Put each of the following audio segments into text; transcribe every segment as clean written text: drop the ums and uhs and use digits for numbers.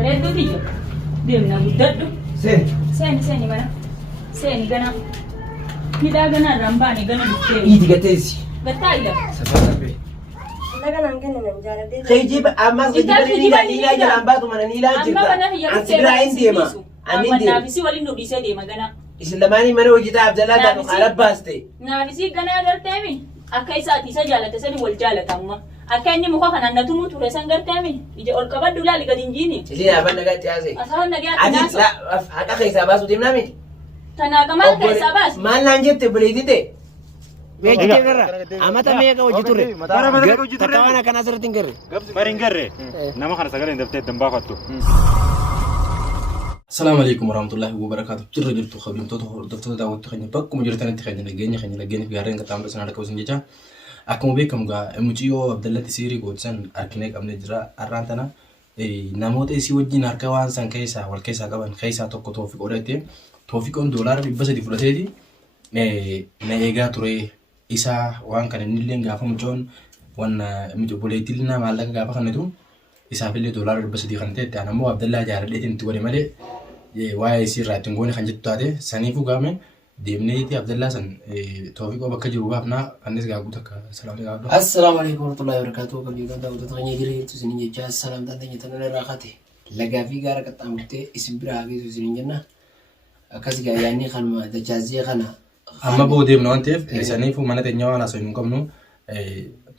Bereedu tiyo. Deemna guddadhu. Seeni. Seeni mana. Seeni gana. Hidhaa gana rambaani gana dhuftee. Iiti gateessi. Gattaa ila. Safaarabee. Nagaan kennan nam jaaladee. Kijiba ammas kijiba niilaa jalaan baatu mana niilaa jirta. Ansi biraa hin deema. Ani deema. Naafisii waliin nu dhiisee deema gana. Isin lamaanii mana hojii taa'aaf jalaa taa'u haala baaste. Naafisii gana agarteemi. Akka isaati isa jaalate sani wal jaalata amma. Akka inni muka kanaan na tumuu ture san garteemi. Ija ol qabaddu laali gadi hin jiini. Isin afaan nagaatti haasee. Afaan nagaatti haasee. Ati haqa keessaa baasuu deemnaa miti. Tanaaga maal keessaa baasi? Maal naan jette buleetii ta'e? Meeji kennerra amata meeqa hojii turre? Takka waan akkanaa asirratti hin garre. Bari hin garre nama kana sagalee hin dabtee dambaa fattu. Assalamu alaikum warahmatullahi wabarakatuh. Jirra jirtu kabajamtoota hordoftoota daawwattoota keenya bakkuma jirtanitti kan nageenya gaarreen qaxxaamura sanaa dhaqqabuusin jecha akkuma beekamu gaa muciyyoo Abdallatti Siirii Gootsan harkinee qabnee jira. Har'aan tana namoota isii wajjin harka waan san keessaa wal keessaa qaban keessaa tokko Toofiq odhate. Toofiqoon doolaara 300 fudhateeti na eegaa ture isaa waan kana innillee gaafa mucoon waan buleettii nama maallaqa gaafa kanatu isaafillee doolaara 300 kan ta'e ta'an ammoo Abdallaa jaaladheetiin itti godhe malee waa'ee isii irraa ittiin goone kan jettu taate saniifuu gaame deemneeti Abdallaa san Toofiqoo bakka jiru baafnaa kannis gaaguu takka salaamni gaadhu. Assalamu alaikum warahmatullahi wabarakatuh. Kabajamtoota daawwattoota keenya jirtu isin jecha salaamtaan teenya tanaan irraa kate lagaa fi gaara qaxxaamurtee isin biraa geessu isin jenna. Akkas gaayyaanni kanuma dachaasee kana amma boo deemna waan ta'eef saniifuu mana teenyaa waan haasa'u hin qabnu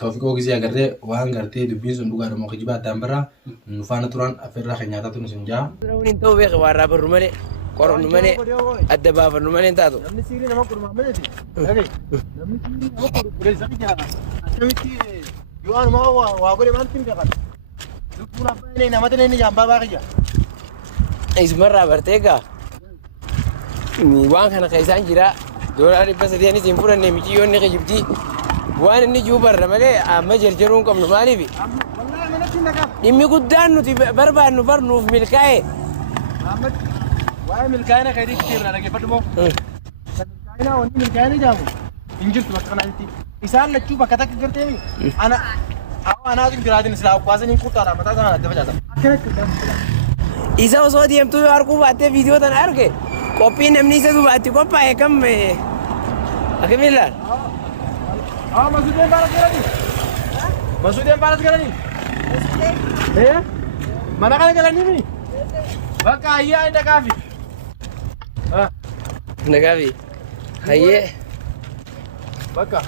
Toofiqoo gisee agarree waan gartee dubbiin sun dhugaadha moo kijiba addaan birraa nu faana turan affeerraa kan nyaataatu nu sun jaa. Waliin ta'uu beeka waan raabarru malee qorannu malee adda baafannu malee taatu. Namni siirii nama kurmaa maleeti. Namni siirii nama kurmaa isa jaala. Akkamitti yoo anuma waa godhe waan tin gaafata. Lubbuun abbaa nama ta'e inni jambaa baaqiyya. Isumarraa bartee egaa waan kana keessaan jira doolaara 300 anis hin fudhanne miciyyoonni kijibtii. Waan inni juubarra malee amma jarjaruu hin qabnu maaliif? Dhimmi guddaan nuti barbaannu barnuuf milkaa'e. Waa'ee milkaa'ina kan itti irraa dhaggeeffadhu moo? Milkaa'ina wanti milkaa'ina jaamu hin jirtu bakka kanatti. Isaan lachuu bakka takka garteemi. Anaatu hin jiraatin silaa ukkaasanii kuttaadha mataa sana adda facaasa. Akkanatti Isa osoo deemtuu yoo arguu baattee viidiyoo tana arge qophiin namni isa dubaatti qophaa'e kam akkamiin laal? Masudeen baras galanii. Masudeen baras galanii. Mana kana galanii mi? Bakka ayyaa inni dhaqaafi. Dhaqaafi. Hayyee. Bakka.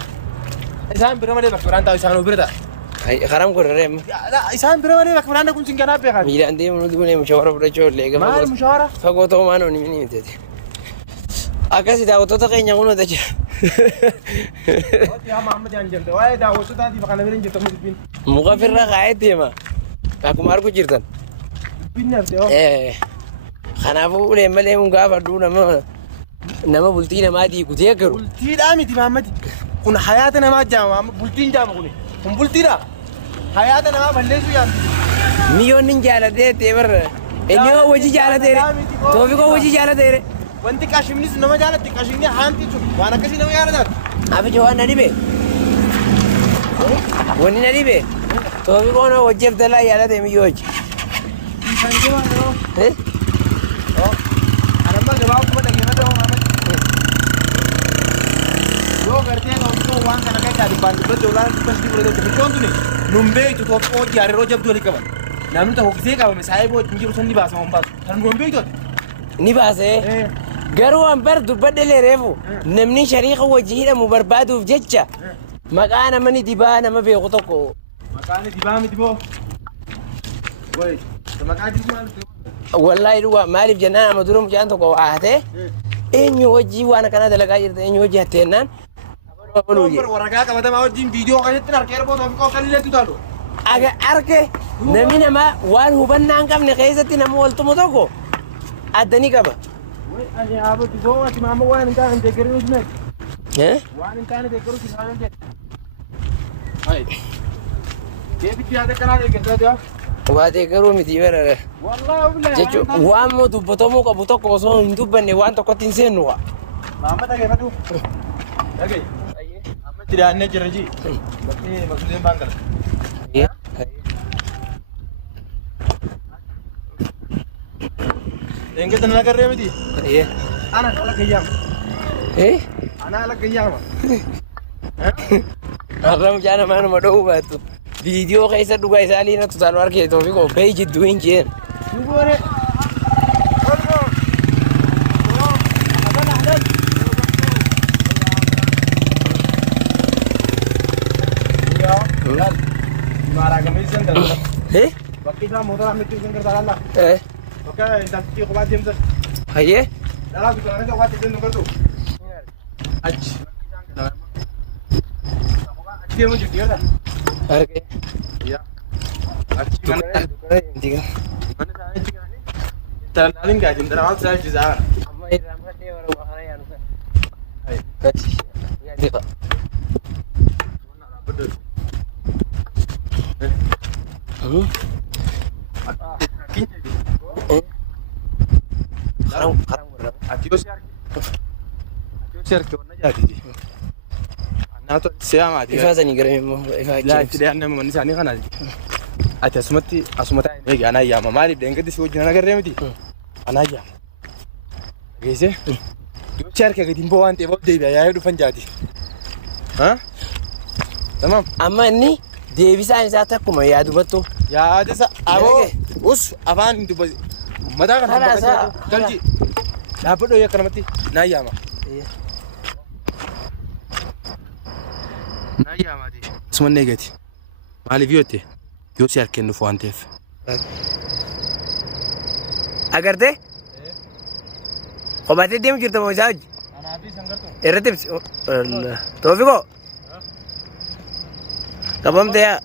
Isaan bira malee bakka biraan taa'u isaan bira ta'a. Karam godharee amma. Isaan bira malee bakka biraan kun singanaa beekaa. Miidhaan deemu nuti bulee mushaawara fudhachuu ollee gama. Maal mushaawara? Fagoo ta'uu maan ooni mini miteeti. Akkasii daawwattoota keenya kun wata jira. Wati amma amma jaan jirte waa'ee daawwattootaatiif kana bira hin jirtu amma dubbiin. Muka firra kaa'ee deema. Akkuma argu jirtan. Dubbiin nyaarte hoo. Kanaafuu ulee malee mun gaafa aduu nama bultii namaa diigutee agaru. Bultiidhaa miti maammati. Kun hayaata namaa jaama bultiin jaama kuni. Kun bultiidha. Hayaata namaa balleessuu yaamti. Miyyoon hin jaalatee ta'e barra. Inni hoo hojii jaalateere. Toofiqoo hojii jaalateere. Wanti qashimnis nama jaalatti qashimni haanti sun waan akkasii nama jaalatan. Abicha waan na dhibe. Wanni na dhibe. Toofiqoon hojii Abdallaa jaalatee miyyoo hojii. Sanjii waan yeroo. Anamma gabaa akkuma dhaggeeffata hoo maamatti. Yoo gartee Toofiqoo waan kana keessaa dhibbaan dhibba doolaara dhibba sadii fudhatee Toofiqoon tuni nun beektu Toofiqoo hojii hariiroo jabduu walii qaban. Namni tokko gisee qabame saayiboo ittiin jiru sun ni baasa waan baasu. Kan nun beektu ni baasee. Garuu waan bar dubbadhe reefu namni shariika wajji hidhamu barbaaduuf jecha maqaa nama ni dibaa nama beeku tokko. Maqaan dibaa miti boo. Wayi maqaa dibaa miti. Wallaahi dhugaa maaliif jennaan amma dura mucaan tokko haatee eenyu hojii waan akkana dalagaa jirta eenyu hojii hatteennaan. Waraqaa qabatamaa wajjin viidiyoo keessatti harkee erboo Toofiqoo kalilleetu taatu. Arge namni namaa waan hubannaa hin qabne keessatti nama waltumu tokko addanii qaba. Ani abadi boo ati maama waan hin taane deeggaruu isne. Waan hin taane deeggaruu isne jedhe. Hai. Deebitti yaada kanaa deeggartaa jira. Waa deeggaruu miti bara. Wallaahi billahi. Jechuun waan moo dubbatamuu qabu tokko osoo hin dubbanne waan tokkotti hin seennu qaba. Maama dhageeffadhu. Dhagee. Amma jiraannee jirra ji. Bakki Masudeen baan gala. Enggak tenang kerja mesti. Iya. Anak ala kayam. Anak ala kayam. Arram jana mana madau batu. Video kaisa duga isa alina tu salwar ke to ko page doing jen. Dugore. Mara kami sendiri. Waktu itu motor kami tu sendiri jalan lah. Oke, nanti aku buat jam tu. Aye. Dalam itu nanti aku buat jam nomor tu. Aj. Dia mau jadi apa? Oke. Iya. Aj mana? Tiga. Mana saya juga ni? Terlalu enggak jam terlalu saya juga. Amma irama ni orang bakal yang tu. Aye. Ya ni pak. Mana betul? Karang berapa? Atios share kewana jadi. Anak tu siapa dia? Ifa sani garam mo. Ifa. La tidak anda manusia ni kan ada. Ati asumati ni anak ya mama ni dengan disi wajib anak kerja mesti. Anak ya. Gese? Yo share ke timbo ante boleh dia ya itu penjadi. Hah? Tamam. Amma ni deebisa ani saata akkuma yaadu battu. Ya ada sa. Abo. Us afan itu mata kan kalji. Dapat do ya karamati. Na ya ma. Iya. Na ya ma di. Semua negatif. Mali viote. Yo share ke nu fuantef. Agarte? Kobate dem kirta mo jaaj. Ana habis sangar tu. Erate Allah. Tofiko. Kabam dia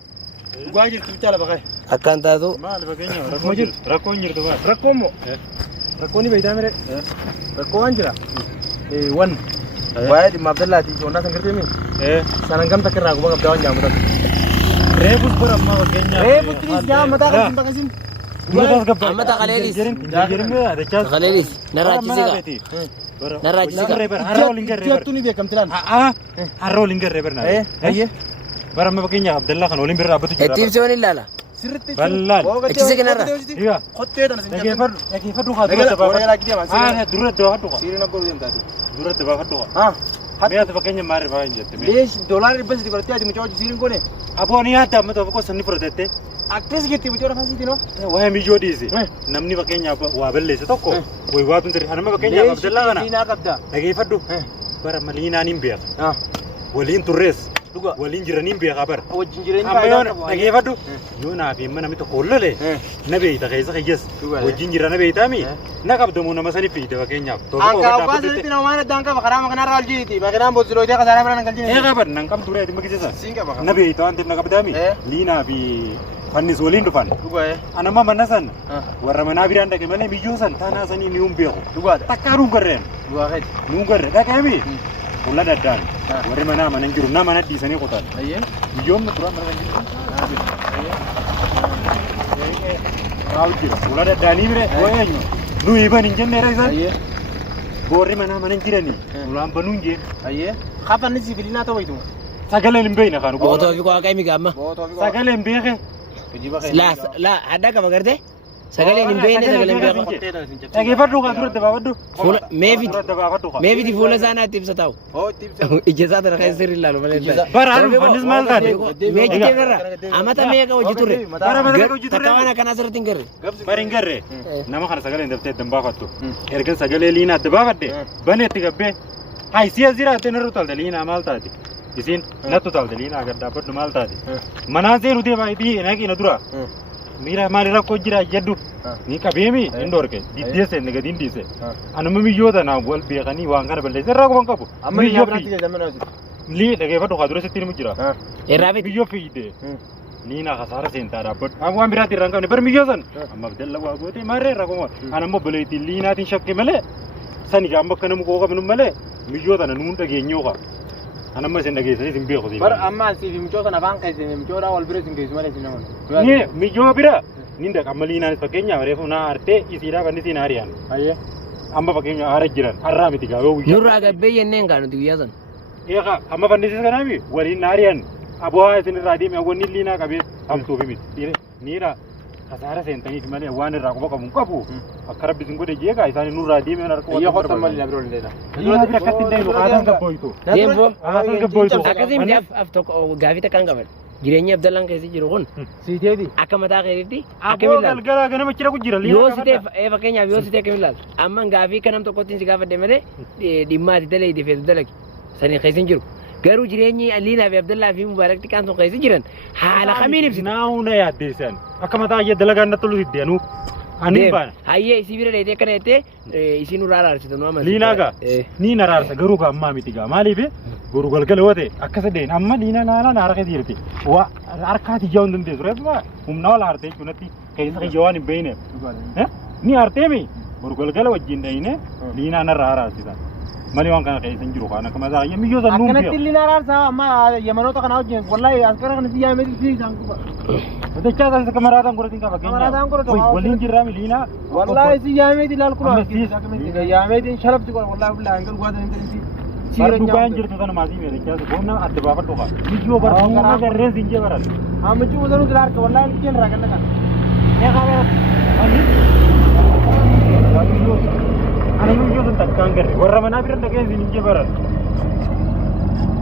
Gua aja tu cara pakai. akan tahu. Mal bagainya. Rakon tu ba. Rakon mo. Rakon ni baita mere. Rakon anjira. One. Wah di Abdullah di Jona sangar tu mi. Sanangam tak kena aku bang Abdullah jam betul. Rebus beramma bagainya. Rebus terus jam mata kan simpan kasim. Amma takalelis. Takalelis. Narajisi ka. Narajisi ka. Dia tu ni dia kamtilan. Arro linger reber na. Aye. Bara me bakenya Abdullah kan olim ber abatu jira. Etim soni lala. Sirte. Ballal. Echise kenara. Iya. Khotte dan Lagi fadu kha Lagi durat ba. orang lagi dia masih. Durat do hatu kha. Sirina kau dia tadi. Durat ba hatu kha. Me at bakenya mare ba injette me. Lesh dollar bas di berarti ada muncul sirin kau ni. Abo ni hata me to ko sanni prodette. Aktes gitu muncul apa sih tino? Wa mi jodi isi. Namni bakenya wa belle se tokko. Woi wa tun teri anama bakenya Abdullah kana. Ina kabda. Lagi fadu. Bara malina nimbe. Walin turres. Duga walin jiranin biya kabar. Wajin jirin Amma yona lagi fadu. Yona fi mana mito kollale. Nabe ita kai saka yes. Wajin jirana be ita mi. Nakab do muna masani fi da bakenya. To ko ga ba sai tino mana danka bakara makana ralji ti bakana bozlo dia kasara bana kalji ne. Kabar nan kam ture di magisa. Singa bakara. Nabe ita antim nakab dami. Lina bi fannis walin du fan. Duga Anama manasan. Warra mana biranda ke mane mi yusan tana sani ni umbe ko. Duga takaru garren. Duga kai. Nungar da kami. Ulah dadan. Warre mana mana juru nama mana di sana kota. Aye. Yom na turun mereka juru. Kau jira. Ulah dadan ni mere. Woyenyo. Nu iban injen mere isan. Aye. Warre mana mana jira ni. Ulah ampanunje. Aye. Kapan ni sibilina tu itu? Sagale limbe na kanu. Boto fi ko akai mi gamma. Sagale limbe ke. La ada ka magarte? Sagale nimbe ne sagale nimbe ko. Lagi fadu kan turut da fadu. Mevi di fula sana tip satau. Oh tip. Ijazat ra khay sirri lalu male. Baran manis mal tadi. Meji kenara. Amata me ka ujiture. Bara mana ka ujiture. Takawana kana sir tinggar. Baringare. Nama kana sagale ndabte damba fatu. Ergal sagale lina daba fadde. Bane tigabbe. Hai sia zira tenaru tal dalina mal tadi. Isin natu tal dalina agar dapat mal tadi. Manazir ude bai di enaki nadura. Mira mali rakko jira jaddu ni kabemi indor ke didese ne gadin dise anuma mi yoda na bol be khani wa ngara balle serra ko bankapo Amma ni yabra ti jamana li dage fatu khadure setin mu jira Erabi mi yo fi de ni na khasara senta da but am wa mira ti ranga ne ber mi yosan amma abdalla wa gote mare rako anama bole ti li na tin shakke male sani ga amma kana mu ko ga male mi yoda na nun dage nyoka anama sen dage sen be ko di bar amma si bim choka na banka si bim chora wal bres ingis male sinama ni mi yo bira ninda kamalina pakenya refu na arte isira bani sinarian aye amma pakenya arajiran arra miti gawe wi nurra ga beyenne ngano di yazan. eka amma bani sinami wali narian abo ha sin radi me woni lina kabe am to bimi nira kasaara seentaniif malee waan irraa quba qabu hin qabu. Akka rabbi sin godhe jeeqa isaan nurraa deemee harka Iyya kottan malee biroo hin deena. Liinaa bira akkatti hin deemu haasaan gabbooytu. Deembo. Haasaan gabbooytu. Akkasiin af tokko gaafii takkaan qaban. Jireenya Abdallaan keessa jiru kun Siiteeti. akka mataa keetitti Aboo akkamiin laal? galgala ganama cira ku jira Yoo sitee fakkeenyaaf yoo sitee akkamiin laal? Amma gaafii kanam tokkotti si gaafadhe malee dhimmaati dalayti feetu dalagi. Sanii keessa hin jiru. Garuu jireenyi Liinaa fi Abdallaa fi Mubaarak xiqqaan sun keessa jiran haala kamiin ibsita? Naa'uu na yaaddeessan. Akka mataa ayyee dalagaan natti tolu iddeenuu. Ani baana. Hayyee isii bira dheetee akkana jettee isiin irraa araarsitu nu amma. Liinaa gaa ni naraarsa garuu gaa ammaa miti gaa maaliif garuu galgala yoo ta'e akkas deen amma liinaa naanaa na harka jirti waa harkaati ijaa hin dandeessu reeffa humna wal aartee jechuun natti keessa ijaa waan hin beeyne ni aartee mi garuu galgala wajjin dhayine liinaa narraa araarsisan malee waan kana keessa hin jiru kaan akka mataa ayyee miyyoo san nuun Akkanatti illee araarsa amma yamanoota kana wajjin wallahi askara kana biyyaa meetii fi isaan kuba. Dachaa san akka maraataan godhatiin qaba keenya. Maraataan godhatu. Waliin jirraami liinaa. Wallahi si yaameeti laal kuna. Amma siis. Yaameetiin sharafti godha wallahi billahi hangal guwaatan hin ta'in. Bardu gaan jirtu sana maasii mee dachaa san boonna adda baafadhu qaba. Miyyoo bardu garreen siin jee baran. Amichi wazanu jira harka wallahi likkeen irraa ganna kan. Mee qabeera. Ana miyyoo san takkaan garre warra manaa bira dhageen siin jee baran.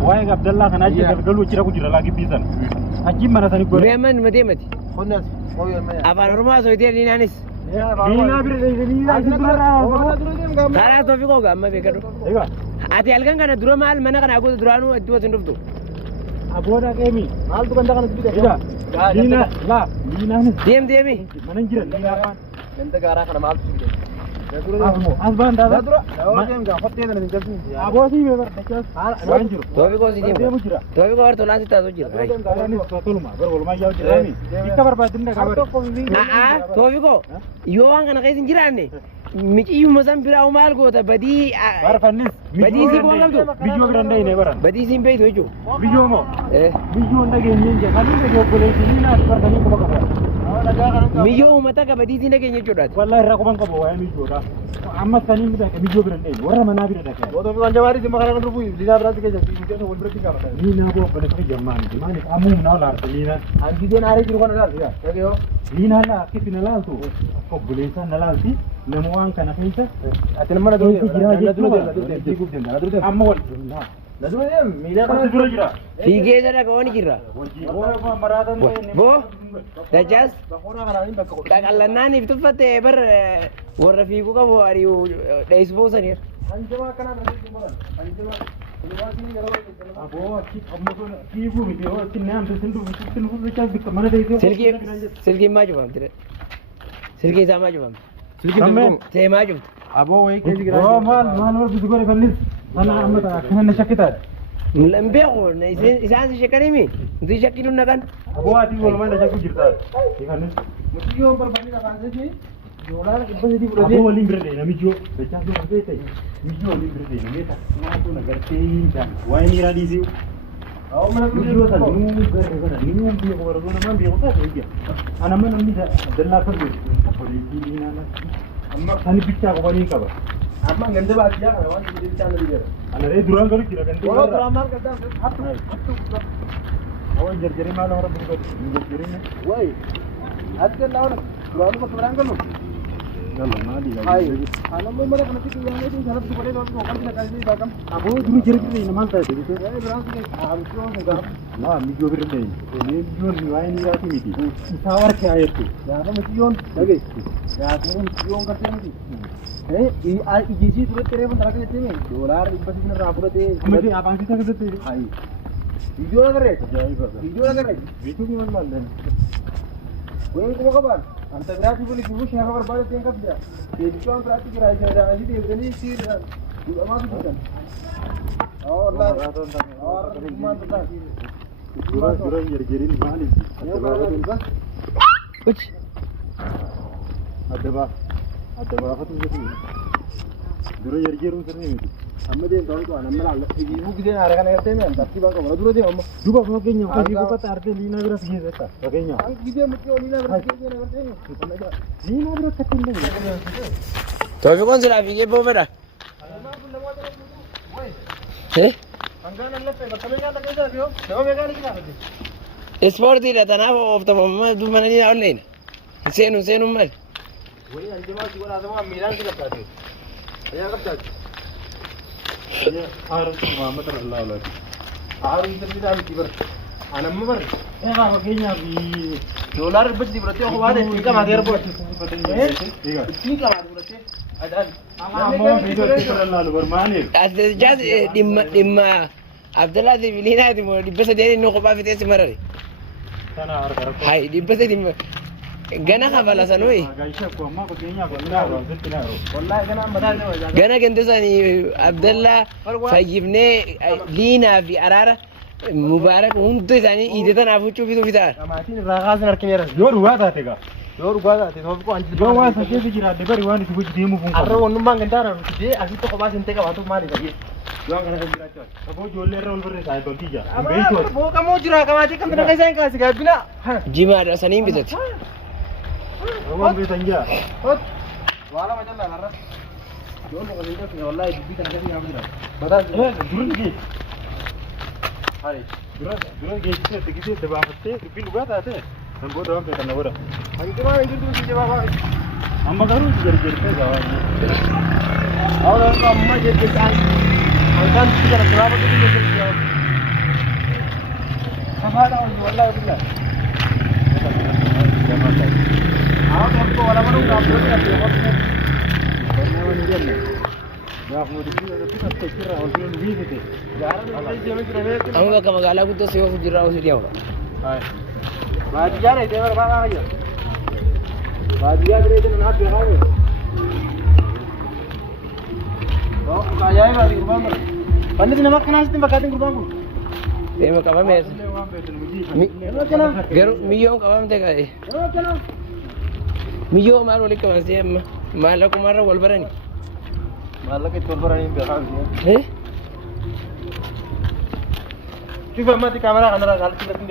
Waa'ee Abdallaa kanaa jee galgaluu jira ku jira laa gibbii sana. Achiin mana sanii godhe. Reeman mateemati. Qonnas. Afaan Oromoo haasawitee Liinaanis. Liinaa bira liinaa isin dura Karaa Toofiqoo gaa amma beekadhu. Egaa Ati halkan kana dura maal mana kana aguutu duraanuu itti wasin dhuftu. abooda qeemi. Maaltu kan kana bida. Egaa liinaa laa liinaanis Deemi. mana hin jiran liinaa afaan. Ganda gaaraa kana maaltu bida. As baan daadha. Abootii mee bara dachaa waan jiru. Toofiqoo si deemu. Deemu jira. Toofiqoo harta olaan si taasuu jira. Toluma bara walumaa yaa jiraami. Ikka barbaadinne qabare. Toofiqoo yoo waan kana keessa hin jiraanne miciyyuma san biraa maal goota badii Barfannis. Badii si kuwan qabdu. Biyyoo bira hin dhayine baran. badii siin beektu jechuudha. Biyyoo moo. Biyyoo hin dhageenye hin jee. Kan inni obboleessi liinaa as bartanii quba qaba. Miyyoo uummata qaba badii siin dhageenya jechuudha. Wallahi irraa quban qabu waa'ee biyyoodha. Ammas kan inni dhaqe biyyoo bira hin dhayine warra manaa bira dhaqe. Boto fi wanja wari simba kana kan rufu liinaa biraatti keessa fiigee wal biratti qabata. Liinaa boo obboleessi jammaan maaliif ammuu humnaa ol aarte liinaa. Angideen aarii jiru kana laal yaa. Dhagee Liinaa laa akkitti na laaltu akka obboleessaa na laalti nama waan kana keessa ati nama na dura jira jechuudha. Amma wal na dura deem miila kana kana dura jira. Fiigee sana qaban jirra. Boo maraatan Boo dachaas bakkoona kana hin bakka godhe. dhaqallannaaniif tuffatte bar warra fiiguu qabu ari'uu dheessu boosaniir. Anjama kana na dura deemuudhaan anjama University yeroo Aboo achi amma kun fiiguu miti yoo itti naamte sindu sindu bichaa bikka mana deesee. Silkiin maa cufamti dha. Silkii isaa maa cufamti. Ammeen. Ta'e maa cufti. aboo wayii keessa Boo maal warra bisu godhe fannis sana amma akkana na shakkitaadha. Hin beeku isaan si shakkanimi nuti shakkinuun naqan. Aboo ati walumaa na shakku jirtaa. Fannis. Mutiyyoon barbaadni lafaan seeti yoolaan dhibba sadii Aboo fudhatee waliin bira deena mijoo dachaa sun argee ta'e mijoo waliin bira deena meeta naatoo nagartee hin waa'ee miiraa dhiisee. awoo mana dura Mijoo sana nuu gara kana nuu beeku warra zoona maan beeku taate hojja. Ana mana namni dallaa kan beeku obboleettii liinaa amma sani bichaa qofanii qaba. amma ganda baadiyyaa kana waan jiru bishaan na dhiyeera. Ana ree duraan galu jira gandee Waloo irraa. duraan maal gaddaa hattu Awwan jarjaree maal warra bu'u gadi hin jarjaree. wayi ati gallaa wana duraanuma biraan gallu. Yalla maali Ayi anammoo mana kanatti qiyyaamee sanatti godhee to'atu kan tajaajilii isaa kam. Aboo duri jarjaree na maal taate bitu. Biraan sun abishoo sun gaaf. Naa mijoo bira deena. Mijoon waa'ee miiraati miti. Isaa warqee ayettu. Gaafa mutiyyoon dhageessi. Gaafa mutiyyoon gartee miti. Ijjiisii turetti reefu dalagaa jettee mee doolaara dhibba sibiila irraa fudhatee. Amma abaan isaa keessatti. Ayi. Iyyoo agarreeti. Ajaa'iba. Iyyoo agarreeti. Bituu maal maal dha. Kun kuma qaban. Anta biraati buli kibu sheefa barbaade teen qabda. Deebishaan biraatti jira isa daanasi deebisanii siiraan. Duudhamaa tutan. Wallahi. Maan tutan. Dura jarjariin maali? Uchi Adda baafatu jechuudha. Dura jarjaruun sirrii miti. Amma deemtaa waan ta'an amma laalla. Iyyuu giseen haara kana gartee mee tartiibaan qaba. Dura deema amma. Duuba fakkeenyaaf kan fiiguu qaxxa artee liinaa biras geessetta. Fakkeenyaaf. Gisee mutti oliinaa gartee gartee. Liinaa bira akkatti hin dhagne. Toofiqoon silaa fiigee boofedha. Hanggaan allattee bakka meeqaan dhaqeessaa fi yoo nama meeqaan itti gaafate. Ispoortiidha tanaaf ooftamamma dubbana ni olleena. Seenu maal? Wani anjima si wala zama milan ki kaptaate. Ayaa kaptaate. Aaru Muhammad sallallahu alaihi wasallam. Aaru intarni da miti bar. Anamma bar. Egaa fakkeenyaa fi Dollar bajji biratti yoo baade ni kama der bot. Egaa. Ni kama biratti. Adaan. ammoo fiidootti sallallahu barmaaniif. Jaaz dhimma Abdullahi Biliinaati moo dhibba sadii inni kophaa fixeessi marare. Sana harka rakkoo. Hayi dhibba sadii gana kafala sanuu Gaisha ko amma fakkeenyaa godinaa sitti naa yeroo. Wallahi kana madaa ne wajaa. gana ganda sanii Abdallah fayyifnee liinaa fi araara mubaarak hundi isaanii iidatan huccuu bituu fitaa. Kamaatiin irraa kaasan harkineera. Yoo dhugaa taate gaa. Yoo dhugaa taate toofi ko anti. Yoo waan sakkeetti jiraate bari waan itti gochi deemuuf hin Arra wannummaan gandaara rukutee asitti kophaa sintee qabaatuuf maali ta'ee. Waan kana kan jiraachaa. Aboo ijoollee irra ol barreessaa toltii jira. Hin beektooti. Booqamoo jira kamaatii kan bina keessaa hin kaasi gaabbina. Jimaadha sanii bitatti. Waan beektan jira. Hot. Waala majalla arra. Yoo nu qalin dafne wallahi dubbii kana gadi yaa jira. Badaa Durin gee. Hai. Dura geessitee tikitee dabaafattee dubbii dhugaa taate kan booda waan beekan na godha. Hanqima hin jirtu si jabaa. Amma garuu jarjartee gaawaa. Ahora amma jedhe kan kan si kana traaba tu ni jedhe. Samada wallahi billah. Ahora ko wala manu ka approach करते हो. Gaaf mootii irratti tokkirraa ol filan wiifite. Amma bakka magaalaa guddoo si oofu jirraa osoo deemudha. Baadiyyaa dha deemar baaqaa hayya. Baadiyyaa dha deemar naaf beekaa jiru. Ajaa'iba ati gurbaan bara. Wanni nama akkanaasitti fakkaatiin gurbaan kun. Deema qabamee garuu miyyoon qabamte ka'e. Miyyoo maal walitti qabansee amma maallaqumarra wal barani. Maallaqa itti wal baranii beekaa. Kifa ammatti kaameraa kanarraa haalli irratti